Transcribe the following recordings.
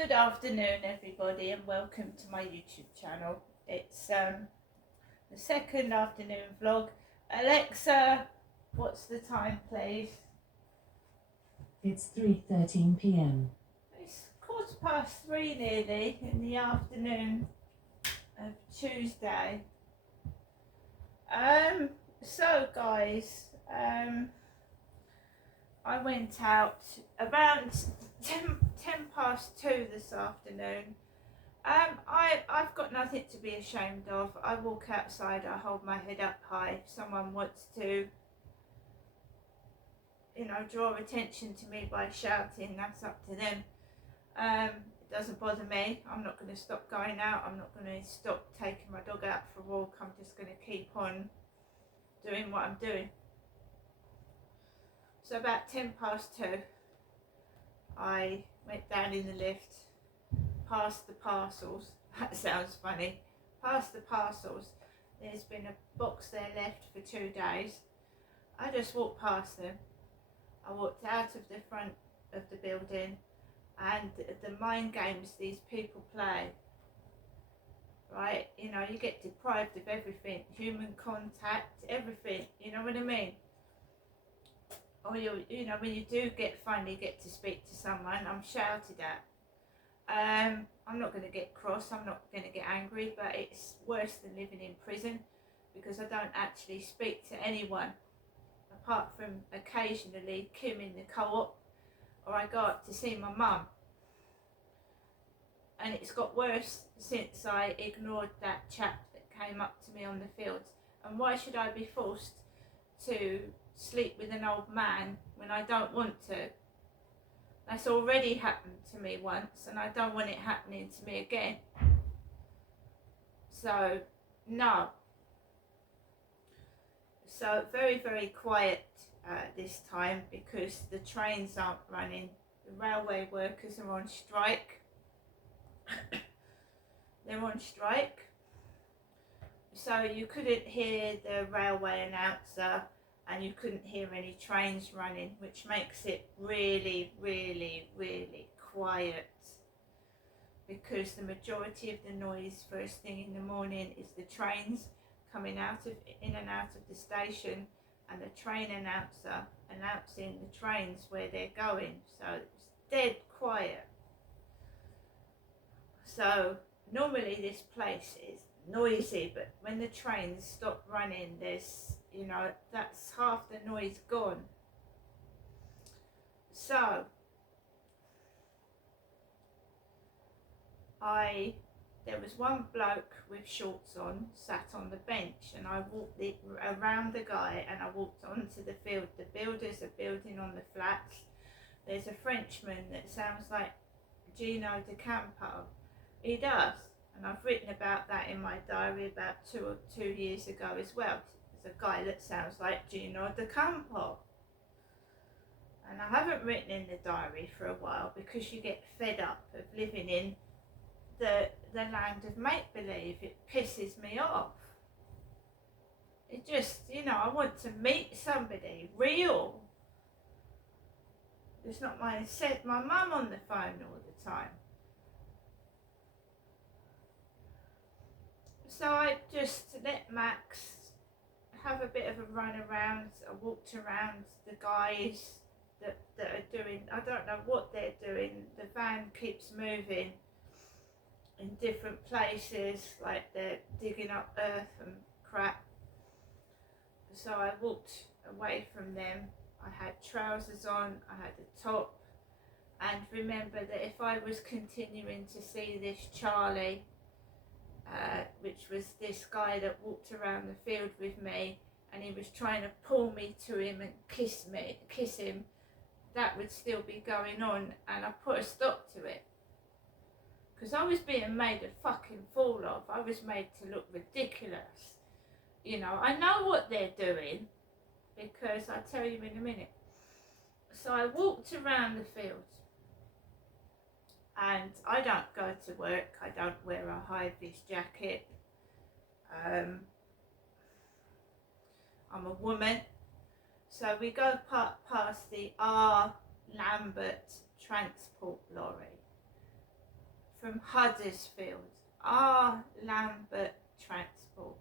Good afternoon, everybody, and welcome to my YouTube channel. It's the second afternoon vlog. Alexa, what's the time, please? It's 3:13 p.m. It's 3:15 nearly in the afternoon of Tuesday. So guys, I went out around 10 past 2 this afternoon. I've got nothing to be ashamed of. I walk outside, I hold my head up high. If someone wants to, draw attention to me by shouting, that's up to them. It doesn't bother me. I'm not going to stop going out. I'm not going to stop taking my dog out for a walk. I'm just going to keep on doing what I'm doing. So about 10 past 2, I went down in the lift, past the parcels. That sounds funny. Past the parcels. There's been a box there left for 2 days. I just walked past them. I walked out of the front of the building, and the mind games these people play, right? You get deprived of everything, human contact, everything, you know what I mean? Or when you do finally get to speak to someone, I'm shouted at. I'm not going to get cross, I'm not going to get angry, but it's worse than living in prison because I don't actually speak to anyone apart from occasionally Kim in the co-op, or I go up to see my mum. And it's got worse since I ignored that chap that came up to me on the fields. And why should I be forced to sleep with an old man when I don't want to? That's already happened to me once, and I don't want it happening to me again. So, no. So, very, very quiet this time because the trains aren't running. The railway workers are on strike. They're on strike. So you couldn't hear the railway announcer, and you couldn't hear any trains running, which makes it really, really, really quiet, because the majority of the noise first thing in the morning is the trains coming in and out of the station, and the train announcer announcing the trains where they're going. So it's dead quiet. So normally this place is noisy, but when the trains stop running, there's, that's half the noise gone. So there was one bloke with shorts on sat on the bench, and I walked around the guy, and I walked onto the field. The builders are building on the flats. There's a Frenchman that sounds like Gino D'Acampo. He does, and I've written about that in my diary about 2 years ago as well. There's a guy that sounds like Gino D'Acampo, and I haven't written in the diary for a while because you get fed up of living in the land of make-believe. It pisses me off. It just, I want to meet somebody real. It's not my mum on the phone all the time. So I just let Max have a bit of a run around. I walked around the guys that are doing, I don't know what they're doing. The van keeps moving in different places, like they're digging up earth and crap. So I walked away from them. I had trousers on, I had a top, and remember that if I was continuing to see this Charlie, which was this guy that walked around the field with me, and he was trying to pull me to him and kiss him, that would still be going on, and I put a stop to it. Because I was being made a fucking fool of. I was made to look ridiculous. I know what they're doing, because I'll tell you in a minute. So I walked around the field, and I don't go to work. I don't wear a high-vis jacket. I'm a woman. So we go past the R. Lambert transport lorry. from Huddersfield, R. Lambert Transport.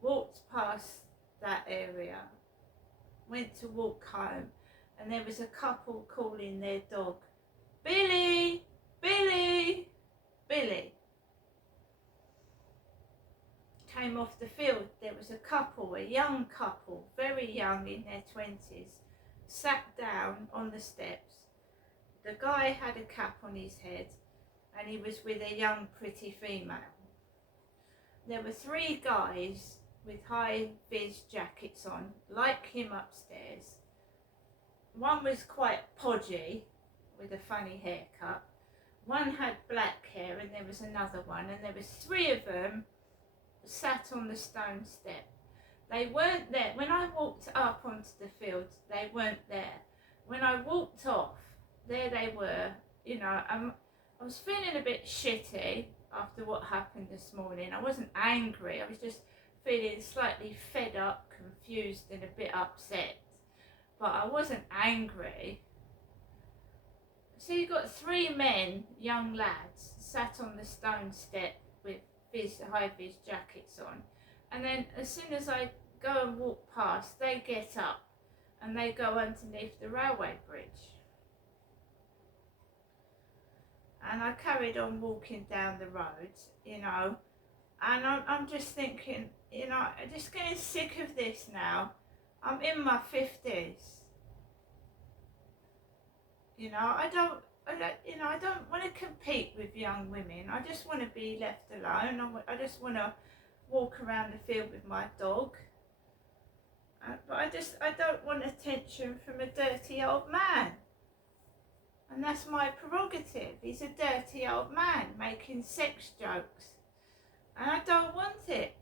Walked past that area, went to walk home, and there was a couple calling their dog, Billy, Billy, Billy. Came off the field, there was a couple, a young couple, very young, in their 20s, sat down on the steps. The guy had a cap on his head and he was with a young pretty female. There were 3 guys with high vis jackets on, like him upstairs. One was quite podgy with a funny haircut. One had black hair and there was another one, and there was 3 of them sat on the stone step. They weren't there. When I walked up onto the field, they weren't there. When I walked off, there they were. You know, I was feeling a bit shitty after what happened this morning. I wasn't angry, I was just feeling slightly fed up, confused and a bit upset. But I wasn't angry. So you got 3 men, young lads, sat on the stone step with high vis jackets on, and then as soon as I go and walk past, they get up and they go underneath the railway bridge. And I carried on walking down the road, you know, and I'm just thinking, you know, I'm just getting sick of this now. I'm in my 50s. You know, I don't want to compete with young women. I just want to be left alone. I just want to walk around the field with my dog. But I don't want attention from a dirty old man. And that's my prerogative. He's a dirty old man making sex jokes. And I don't want it.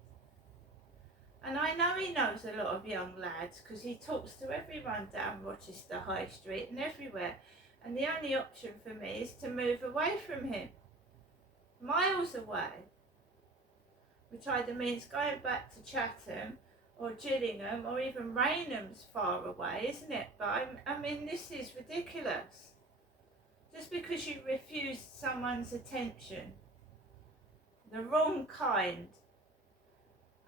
And I know he knows a lot of young lads because he talks to everyone down Rochester High Street and everywhere. And the only option for me is to move away from him, miles away, which either means going back to Chatham or Gillingham or even Raynham's far away, isn't it? But I mean, this is ridiculous. Just because you refused someone's attention, the wrong kind.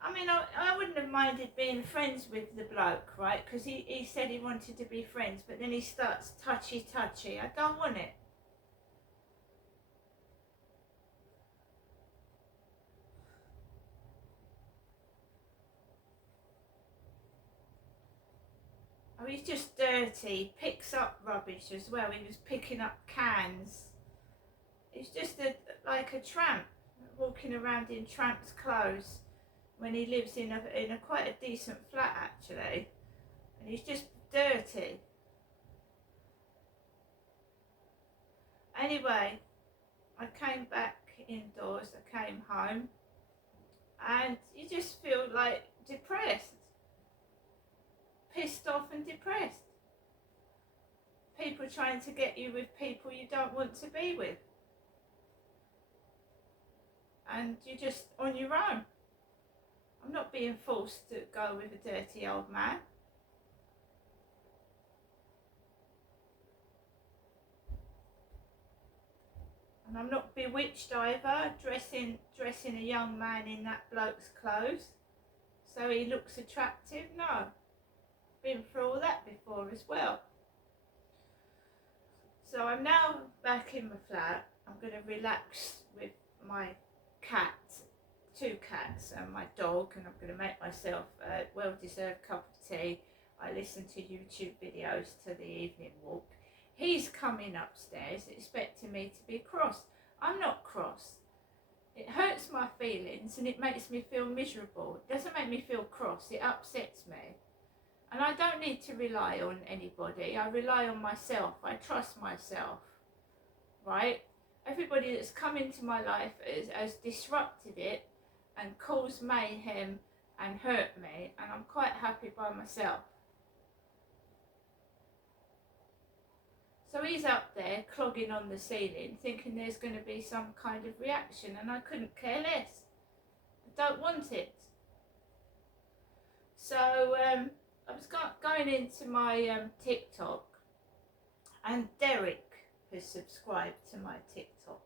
I mean, I wouldn't have minded being friends with the bloke, right? Because he said he wanted to be friends, but then he starts touchy-touchy. I don't want it. Oh, he's just dirty. Picks up rubbish as well. He was picking up cans. He's just like a tramp, walking around in tramp's clothes. When he lives in a quite a decent flat actually, and he's just dirty. Anyway, I came back indoors, I came home, and you just feel like depressed, pissed off and depressed. People trying to get you with people you don't want to be with, and you're just on your own. I'm not being forced to go with a dirty old man. And I'm not bewitched either, dressing a young man in that bloke's clothes so he looks attractive. No. Been through all that before as well. So I'm now back in my flat. I'm going to relax with my cat, 2 cats and my dog, and I'm going to make myself a well-deserved cup of tea. I listen to YouTube videos to the evening walk. He's coming upstairs expecting me to be cross. I'm not cross. It hurts my feelings and it makes me feel miserable. It doesn't make me feel cross, it upsets me. And I don't need to rely on anybody. I rely on myself. I trust myself, right? Everybody that's come into my life has disrupted it and caused mayhem and hurt me, and I'm quite happy by myself. So he's up there clogging on the ceiling thinking there's going to be some kind of reaction, and I couldn't care less. I don't want it. So I was going into my TikTok, and Derek has subscribed to my TikTok.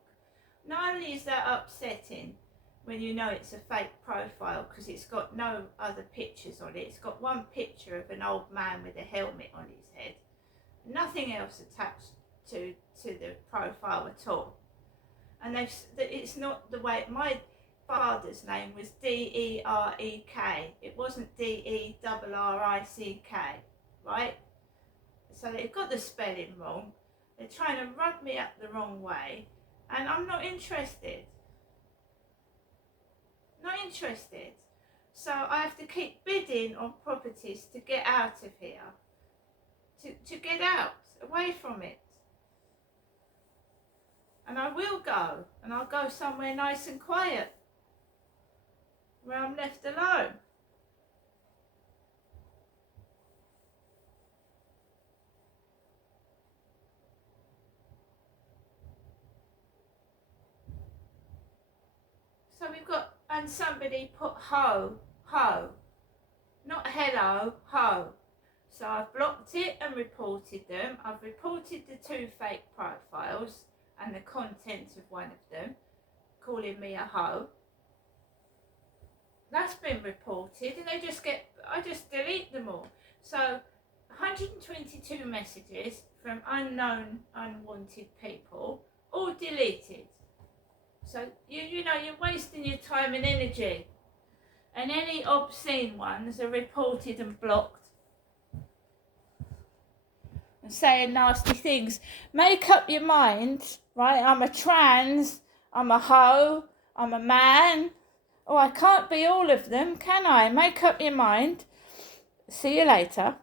Not only is that upsetting when you know it's a fake profile because it's got no other pictures on it. It's got one picture of an old man with a helmet on his head. Nothing else attached to the profile at all. And it's not the way. My father's name was D-E-R-E-K. It wasn't D-E-R-R-I-C-K, right? So they've got the spelling wrong. They're trying to rub me up the wrong way, and I'm not interested. Not interested. So I have to keep bidding on properties to get out of here. To get out, away from it. And I will go, and I'll go somewhere nice and quiet, where I'm left alone. So we've got, and somebody put ho, not hello, ho. So I've blocked it and reported them. I've reported the 2 fake profiles and the content of one of them, calling me a hoe. That's been reported, and I just delete them all. So 122 messages from unknown, unwanted people, all deleted. So you know, you're wasting your time and energy. And any obscene ones are reported and blocked. And saying nasty things. Make up your mind, right? I'm a trans, I'm a hoe, I'm a man. Oh, I can't be all of them, can I? Make up your mind. See you later.